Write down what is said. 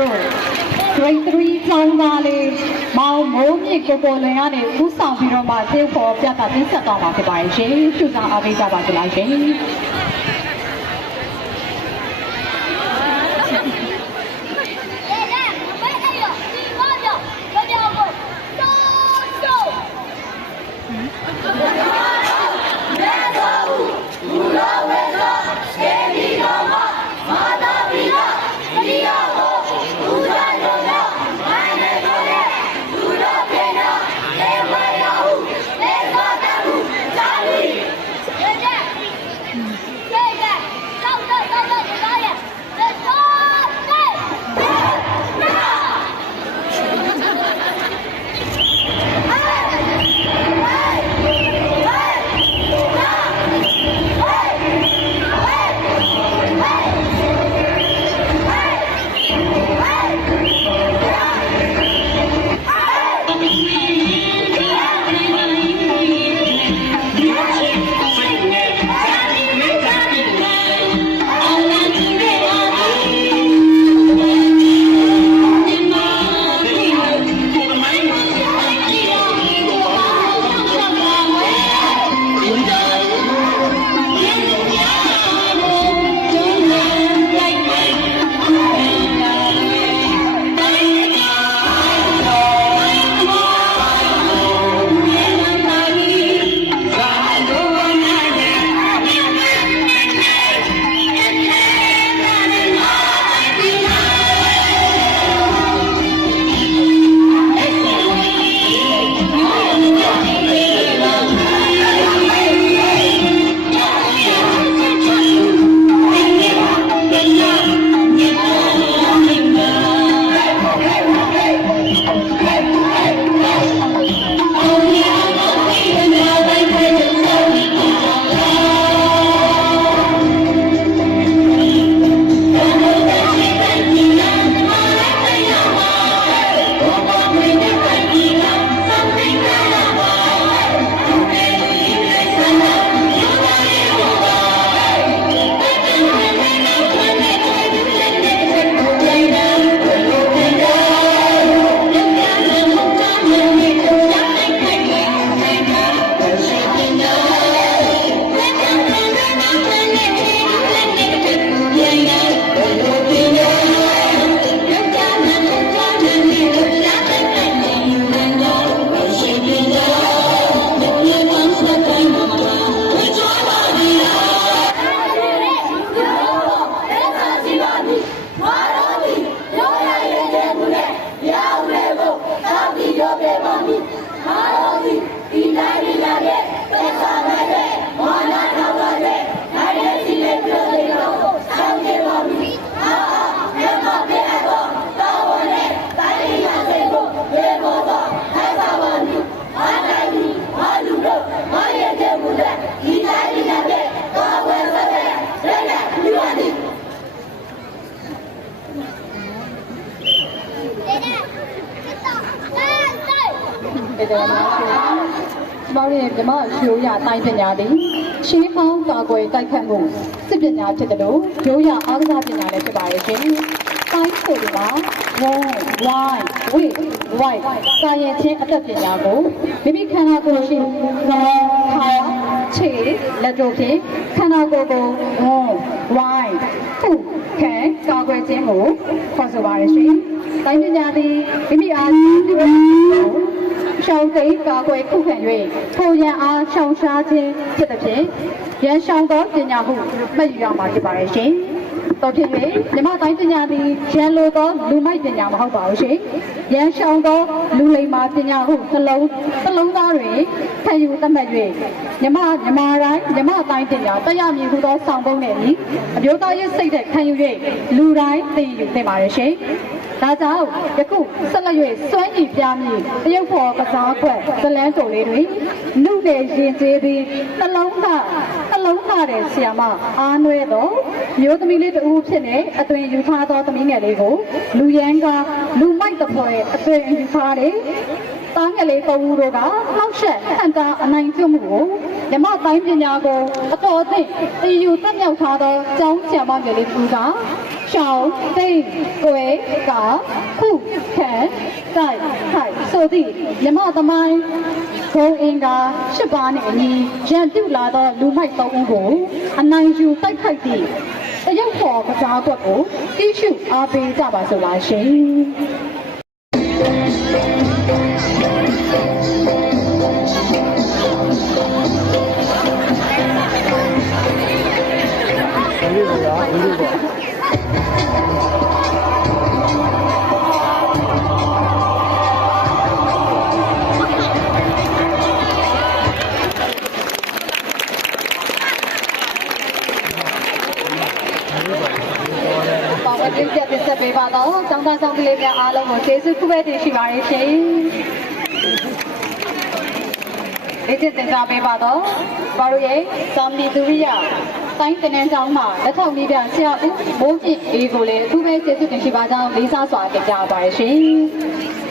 တို့ Grade 3 ကျောင်းသားလေးမောင်မိုးမြင့်ကိုကိုလွင်ကနေဦးဆောင်ပြီးတော့မှသေဖို့ပြသတင်ဆက်သွားမှာဖြစ်ပါတယ်ရှင်။ကျူစာအားပေးကြပါကြလားရှင်။ ကျွန်တော်တို့ဓမ္မရိုးရတိုင်းပညာသည်ရှင်းဟောင်းကာကွယ်တိုက်ခတ်မှုစစ်ပညာဖြစ်တယ်လို့ရိုးရအားကစားပညာလည်းဖြစ်ပါတယ်ရှင်။တိုင်းဆိုဒီမှာ why wait why ကာယချင်းအသက်ပညာကိုမိမိခန္ဓာကိုယ်ရှိခါခြေလက်တို့ဖြင့်ခန္ဓာကိုယ်ကို why ခုခံကာကွယ်ခြင်းကိုခေါ်ဆိုပါတယ်ရှင်။တိုင်းပညာသည်မိမိအားရှောင်းသိမ်းကာကွယ်ခုခံ၍ထိုရန်အားရှောင်ရှားခြင်းဖြစ်သဖြင့်ရန်ရှောင်သောပညာဟုမှတ်ယူရမှာဖြစ်ပါရဲ့ရှင်။တော်ဖြစ်၍မြမတိုင်းပညာသည်ရန်လိုသောလူမိုက်ပညာမဟုတ်ပါဘူးရှင်။ရန်ရှောင်သောလူလိမ္မာပညာဟုနှလုံးသားတွင်ခံယူသတ်မှတ်၍မြမတိုင်းမြမတိုင်းပညာတရားမြင်ဟုသောဆောင်ပုံနဲ့အမျိုးသားရေးစိတ်တဲ့ခံယူ၍လူတိုင်းသိယူသင့်ပါရဲ့ရှင်။ဒါကြောင့်ယခုဆက်လက်၍စွမ်းရည်ပြမည်တရုတ်ဖော်ကစားခွက်ဇလန်းတိုလေးတွင်နှုတ်နဲ့ရင်ကျေးပြီးနှလုံးသားတဲ့ဆရာမအားနွဲ့သောမျိုးသမီးလေးတူဖြစ်နေအသွင်ယူထားသောသမီးငယ်လေးကိုလူရန်ကလူမိုက်တပွဲအသွင်ယူထားတယ်တားငယ်လေးသုံးဦးတို့ကနှောက်ရှက်ဟန်တာအနိုင်ကျွမှုကိုမြမတိုင်းပညာကိုအတော်အသင့်တည်ယူတက်မြောက်ထားသောကျောင်းဆရာမငယ်လေးတူက ရှောင်းသိမ့်ကွယ်ကခုခံတိုက်ခိုက်ဆိုသည့်မြမသမိုင်းဘုံအင်္ဂါ၈ပါးနှင့်အညီရန်ပြုလာသောလူမိုက်၃ဦးကိုအနိုင်ယူတိုက်ခိုက်သည့်တရုတ်ဖော်ကစားကွက်ကိုတိရှုအားပေးကြပါစို့လားရှင်ပါဝင်ပြည့်တဲ့ဆက်ပေးပါတော့ကျောင်းသားကျောင်းကလေးများအားလုံးကိုကျေးဇူးပြုပဲတင်ရှိပါရရှင်ဒီကျတင်စားပေးပါတော့ဘာလို့ရဲ့သောမီသူရိယတိုင်းတနန်းကျောင်းမှာလက်ထောက်မိပြဆရာဦးမိုးပြည့်အေးကိုလည်းအထူးပဲကျေးဇူးတင်ရှိပါကြောင်းလေးစားစွာတင်ပြပါရရှင်